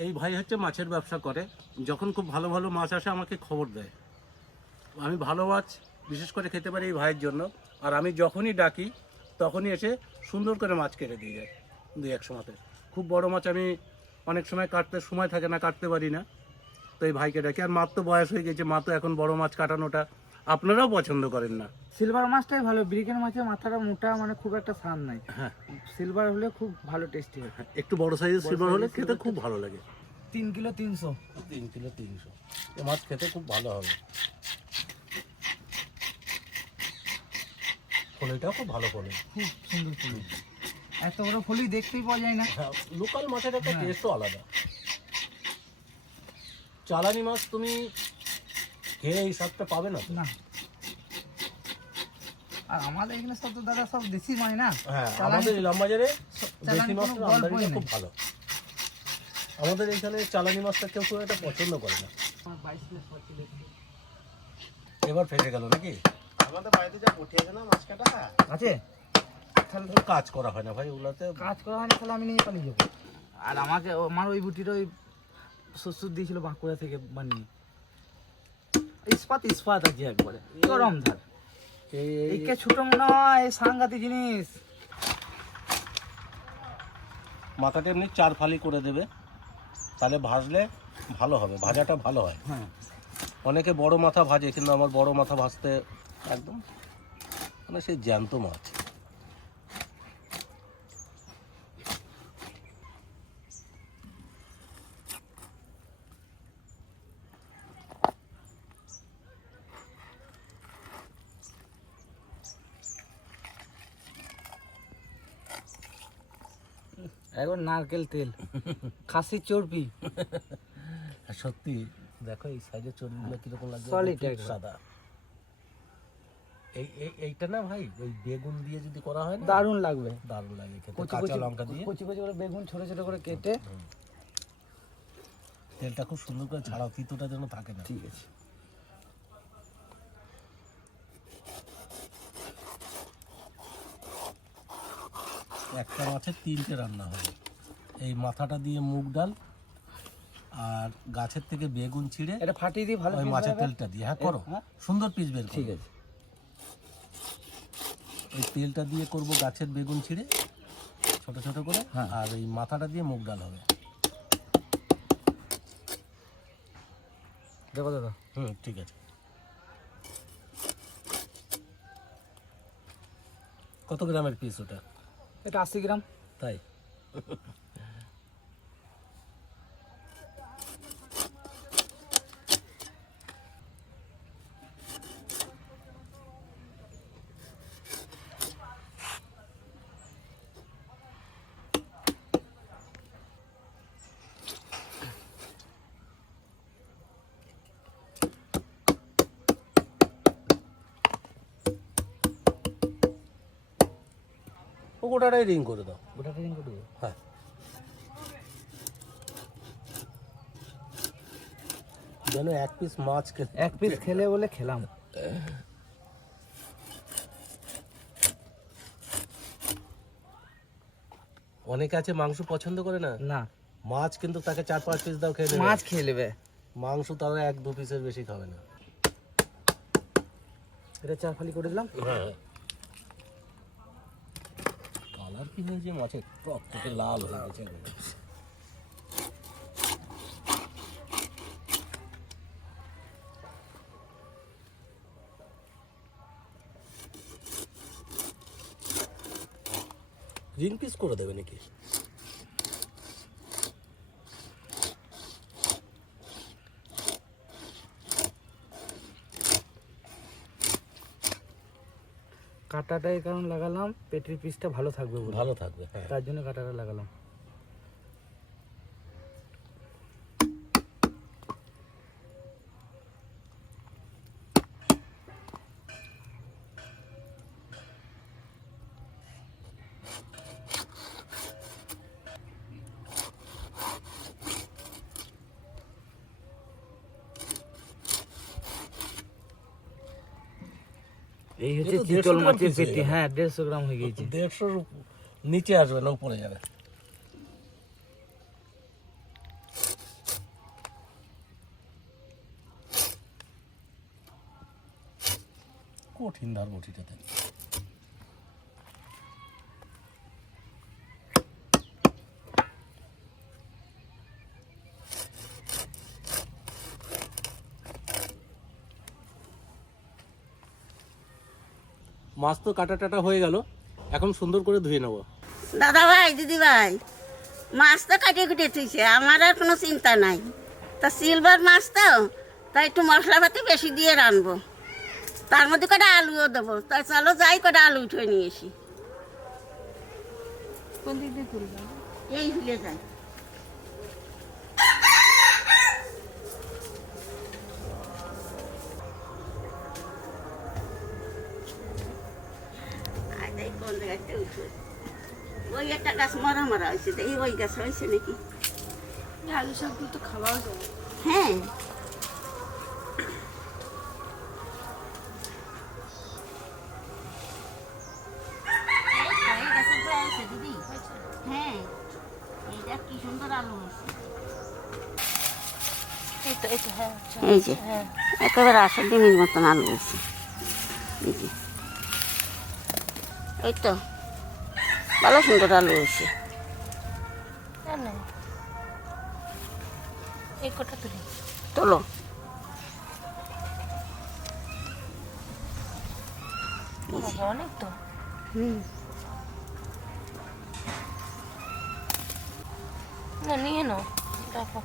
এই ভাই হচ্ছে মাছের ব্যবসা করে, যখন খুব ভালো ভালো মাছ আসে আমাকে খবর দেয়। আমি ভালো মাছ বিশেষ করে খেতে পারি এই ভাইয়ের জন্য। আর আমি যখনই ডাকি তখনই এসে সুন্দর করে মাছ কেটে দিয়ে যায়। দুই এক সময়তে খুব বড় মাছ আমি অনেক সময় কাটতে সময় থাকে না, কাটতে পারি না, তো এই ভাইকে ডাকি। আর মাছ তো বয়স হয়ে গেছে, মা তো এখন বড় মাছ কাটানোটা আপনারাও পছন্দ করেন না। সিলভার মাছটাই ভালো, ব্রিকের মাছের মাথাটা মোটা, মানে খুব একটা স্বাদ নাই। হ্যাঁ, সিলভার হলে খুব ভালো টেস্টি হয়। একটু বড় সাইজের সিলভার হলে খেতে খুব ভালো লাগে। 3 কিলো 300। 3 কিলো 300 এই মাছ খেতে খুব ভালো হবে। ফলেটাও খুব ভালো ফলে, খুব সুন্দর ফুল, এত বড় ফুলই দেখতেই পাওয়া যায় না। হ্যাঁ, লোকাল মাছের একটা টেস্টও আলাদা। চালানি মাছ তুমি খেয়ে এই স্বাদটা পাবে না তো। না, আর আমাদের এখানে সব তো দাদা সব দেশি মাছ না। হ্যাঁ, আমাদের ইলামবাজারে দেশি মাছটা কোনো আমদানিটা গল্পই খুব ভালো। আমাদের এখানে চালানি মাছটা কেউ খুব একটা পছন্দ করে না। এবার ফেসে গেল নাকি? আমাদের বাড়িতে যা পটি আছে না মাছ কাটা আছে, তাহলে তো কাজ করা হয় না ভাই ওগুলাতে। কাজ করা হয় না, তাহলে আমি নিয়ে পালিয়ে যাবো। আর আমাকে আমার ওই বুটির ওই শ্বশুর দিয়েছিল বাঁকুড়া থেকে বানিয়ে। ইস্পাত ইস্পাত আছে একবারে, গরম ধার। একে ছোট মনে হয়, সাংঘাতিক জিনিস। মাথাটা এমনি 4 ফালি করে দেবে, তাহলে ভাজলে ভালো হবে, ভাজাটা ভালো হয়। হ্যাঁ, অনেকে বড় মাথা ভাজে, কিন্তু আমার বড় মাথা ভাজতে একদম মানে সেই জ্যান্ত মাছ। একবার নারকেল তেল, খাসির চর্বি। আর সত্যি দেখো এই সাইডের চর্বিগুলো কিরকম লাগছে, Solid একদম একদম। সাদা। এইটা না ভাই, ওই বেগুন দিয়ে যদি করা হয় না, দারুণ লাগবে। দারুণ লাগে খেতে। কচি কাঁচা কচি লঙ্কা দিয়ে কচি কচি করে বেগুন ছোট ছোট করে কেটে। তেলটা খুব সুন্দর করে ছাড়াও, তিতোটা যেন থাকে না। ঠিক আছে। একটা মাছের 3টে রান্না হবে। এই মাথাটা দিয়ে মুগ ডাল, আর গাছের থেকে বেগুন ছিঁড়ে এটা ফাটিয়ে দিই ভালো ওই piece মাছের হবে। তেলটা দিয়ে, হ্যাঁ করো, হ্যাঁ? সুন্দর পিস বের করো। ঠিক আছে। এই তেলটা দিয়ে করব গাছের বেগুন ছিঁড়ে ছোট ছোট করে, হ্যাঁ। আর এই মাথাটা দিয়ে মুগ ডাল হবে। দেখো দাদা, ঠিক আছে। কত গ্রামের পিস ওটা? এটা 80 গ্রাম। তাই? ও গোটাটাই রিং করে দাও। গোটা রিং করে দেবো। হ্যাঁ, যেন 1 পিস মাছ এক পিস খেলে বলে খেলাম। অনেকে আছে মাংস পছন্দ করে না, না, মাছ কিন্তু তাকে 4-5 পিস দাও খেয়ে নেবে। মাছ খেয়ে নেবে। মাংস তারা 1-2 পিসের বেশি খাবে না। এটা 4 ফালি করে দিলাম। হ্যাঁ, কালার কি হয়েছে মাছের, টক থেকে লাল হয়ে গেছে। রিং পিস করে দেবে নাকি? কাঁটাটা এই কারণ লাগালাম, পেটির পিসটা ভালো থাকবে বলে। ভালো থাকবে, হ্যাঁ। তার জন্য কাঁটাটা লাগালাম। এই হচ্ছে এ তো 150 চিতল গ্রাম মাছের piece হয়ে পেটি। গেল। হ্যাঁ, 150 গ্রাম হয়ে গেছে। 150 নিচে আসবে না, উপরে যাবে। কঠিন ধার বটিটাতে। মাছ তো কাটা টাটা হয়ে গেল, এখন সুন্দর করে ধুয়ে নেব। দাদা ভাই, দিদি ভাই, মাছ তো কাটিয়ে কুটিয়ে থুইছে, আমার আর কোনো চিন্তা নাই। তা সিলভার মাছ তো, তাই একটু মশলাপাতি বেশি দিয়ে রানবো, তার মধ্যে কটা আলুও দেবো। তাই চলো যাই, কটা আলু উঠে নিয়ে এসি। কোন দিক দিয়ে তুলবো? এই ভুলে যাই। কোন জায়গাতে উঠবে? ওই একটা গাছ মরা মরা হয়েছে, এই ওই গাছ হয়েছে নাকি? আলু সবজি তো খাওয়াও যাবে। হ্যাঁ, দিদি, হ্যাঁ, এইটা কি সুন্দর আলু হয়েছে। এই যে একেবারে আসার ডিমের মতন আলু হয়েছে। এই তো ভালো সুন্দর আলু হয়েছে। এই কটা তুলি তোলো। অনেক তো। না নিয়ে নাও, রাখো।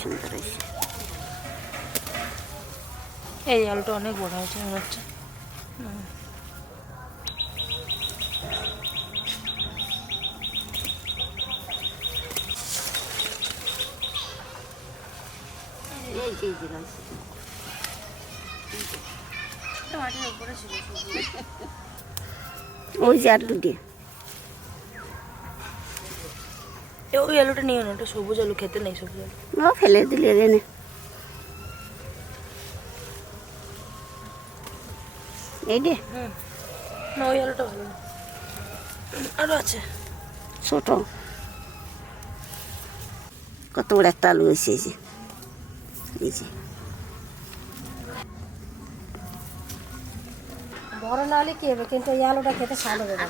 সুন্দর হয়েছে। এই আলুটা অনেক বড় হয়েছে মনে হচ্ছে। ওই যে আলু দিয়ে ওই আলুটা নিয়ে না, ওটা সবুজ আলু, খেতে নেই সবুজ আলু। ও ফেলে দিলে রেনে। এই দে, না ওই আলুটা ভালো না, আরো আছে ছোট। কত বড় একটা আলু হয়েছে। এই যে, এই যে বড় না হলে কি হবে, কিন্তু এই আলুটা খেতে স্বাদ হবে না।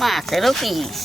মাছেরও পিস।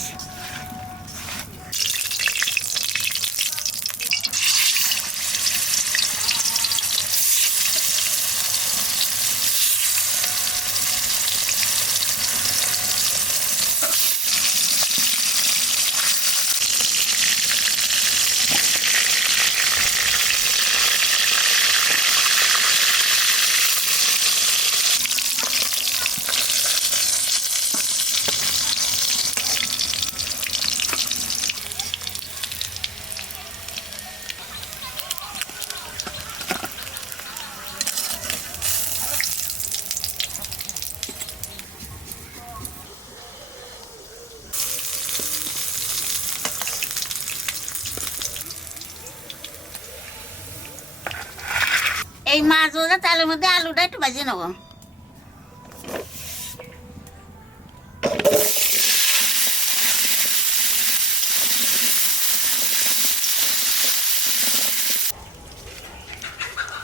এই মাছ ভাজা তেলের মধ্যে আলুটা একটু ভাজে নেব।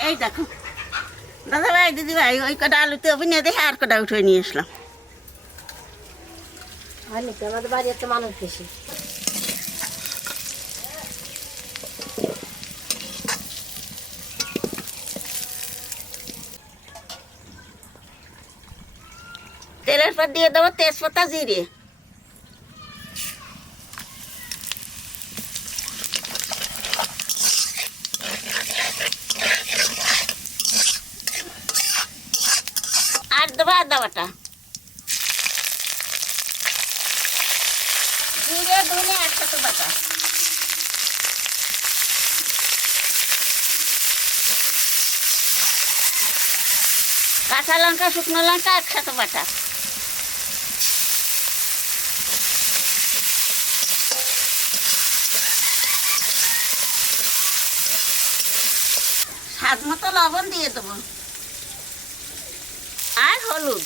এই দেখো দাদা ভাই, দিদি ভাই, ওই কটা আলুতে অভিনয় দেখে আর কটা উঠে নিয়ে আসলাম। হয় নাকি? আমাদের বাড়ি একটা মানুষ বেশি। তেলের পর দিয়ে দেবো তেজপাতা, জিরে। আর দেবো আদা বাটা, জিরে ধনে একসাথে বাটা। কাঁচা লঙ্কা শুকনো লঙ্কা একসাথে বাটা। স্বাদ মতো লবণ দিয়ে দেবো আর হলুদ।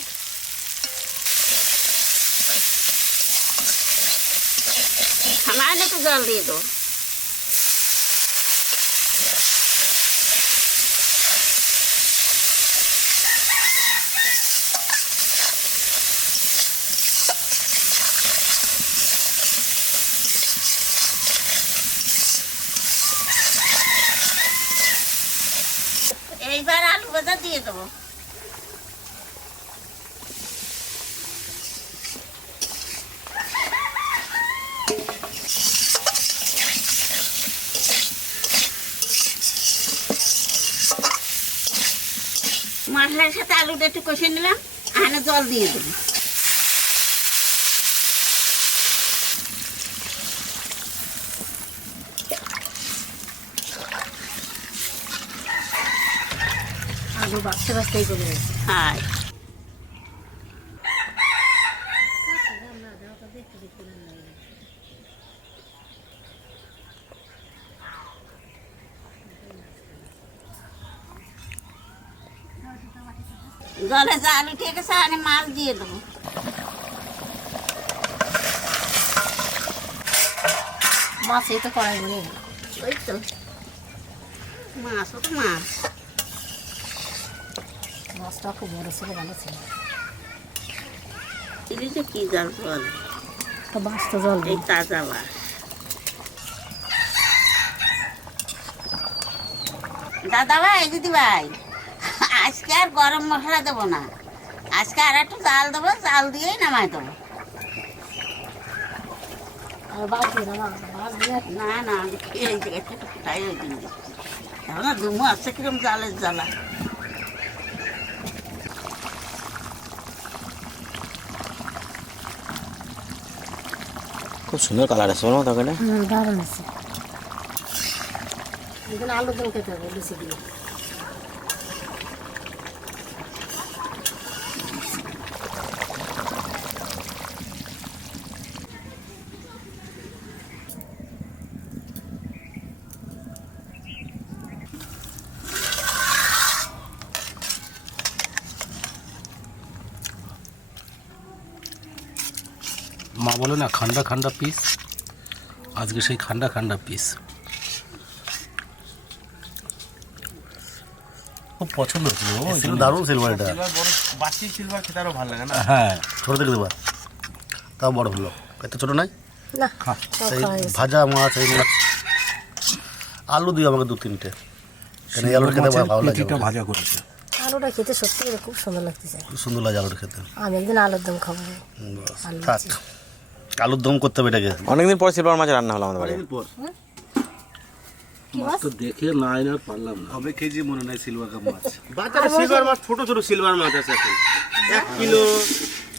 সামান্য একটু জল দিয়ে দেবো। এইবার আলু ভাজা দিয়ে দেবো। মশলার সাথে আলুটা একটু কষে নিলাম, আনে জল দিয়ে দেবো। আলু বাঁচতে বাঁচতেই চলে গেছে। হ্যাঁ, জলে যা আলু ঠিক আছে, আনে মাছ দিয়ে দেবো। মাছ এই তো কড়াই মনে ওই তো মাছও তো মাছ। মাছটা খুব বড় ছিল, ভালো ছিল। ইলিশে কি জাল জল, তো মাছ তো জল এই তাজা মাছ। দাদা ভাই, দিদি ভাই, আজকে আর গরম মশলা দেবো না, আজকে আর একটু জাল দেবো, জাল দিয়েই নামাই দেবো। আর বাদ দিয়ে না মাছ দিয়ে না না, আমি খেয়ে এই জায়গাটা একটু ফুটাই ওই দিন এখন দুমু আছে কিরম জালের জ্বালা। খুব সুন্দর কালার আছে বলো তখন। দারুণ আছে। এখানে আলুর দম খেতে হবে লুচি দিয়ে। মা বলে না খান্ডা খান্ডা পিস, আজকে সেই খান্ডা খান্ডা পিস। খুব পছন্দ হচ্ছিল, দারুণ সিলভার এটা। বাসি সিলভার খেতে আরো ভালো লাগে না? হ্যাঁ ছোট থেকে দেবা, তাও বড় হলো, এত ছোট নাই। না এই ভাজা মাছ, এই মাছ, আলু দিও আমাকে 2-3টে, কেন এই আলুটা খেতে ভালো লাগে। পেটিটা ভাজা করেছে। আলুটা খেতে সত্যি করে খুব সুন্দর লাগতেছে। খুব সুন্দর লাগে আলুটা খেতে। আমি একদিন আলুর দম খাবো। বাস, আলু থাক, আলুর দম করতে হবে এটাকে। অনেকদিন পর সিলভার মাছ রান্না হলো আমাদের বাড়ি। মাছ তো দেখে না আর পারলাম না। হবে কেজি মনে নাই সিলভার কাপ মাছ। বাজারে সিলভার মাছ, ছোট ছোট সিলভার মাছ আছে এখন 1 কিলো,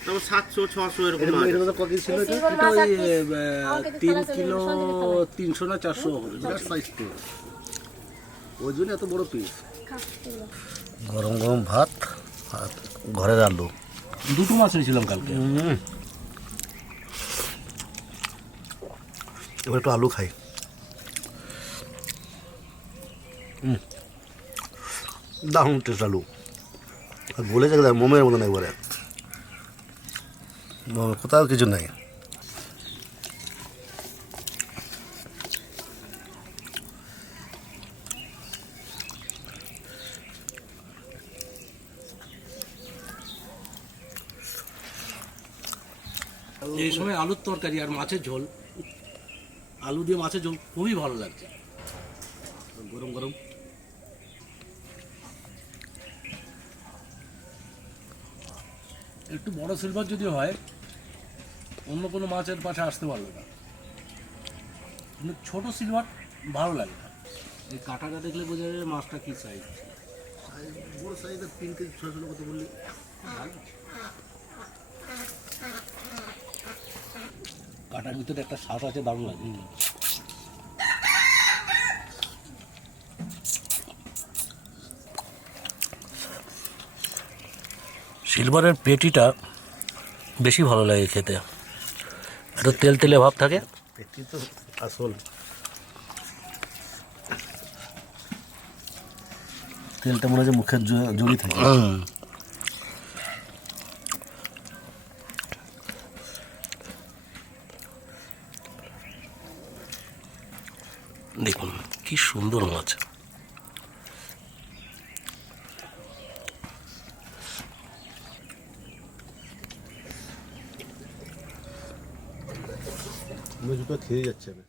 তারপর 700-600 এরকম মাছ। এর মধ্যে কত ছিল এটা? এটা ওই 3 কিলো 300 না 400 হবে, বিরাট সাইজ তো, ওই জন্য এত বড় পিস। গরম গরম ভাত আর ঘরের আলু। দুটো মাছ এনেছিলাম কালকে। এবার একটু আলু খাই। দারুণ টেস্ট আলু, আর বলে যাবে মোমের মতন একবারে, কোথাও কিছু নাই। এই সময় আলুর তরকারি আর মাছের ঝোল, আলু দিয়ে মাছের ঝোল খুবই ভালো লাগছে গরম গরম। একটু বড় সিলভার যদি হয় অন্য কোনো মাছের পাশে আসতে পারবে না, কিন্তু ছোট সিলভার ভালো লাগে না। এই কাঁটাটা দেখলে বোঝা যায় মাছটা কি সাইজ। বড় সাইজের 3 কেজি 600 কত বললি? কাঁটার ভিতরে একটা স্বাদ আছে, দারুণ লাগে। সিলভারের পেটিটা বেশি ভালো লাগে খেতে, একটু তেল তেলে ভাব থাকে। পেটি তো আসল। তেলটা মনে হচ্ছে মুখের জড়ি থাকে। দেখুন কি সুন্দর মাছ। খেয়ে যাচ্ছে না।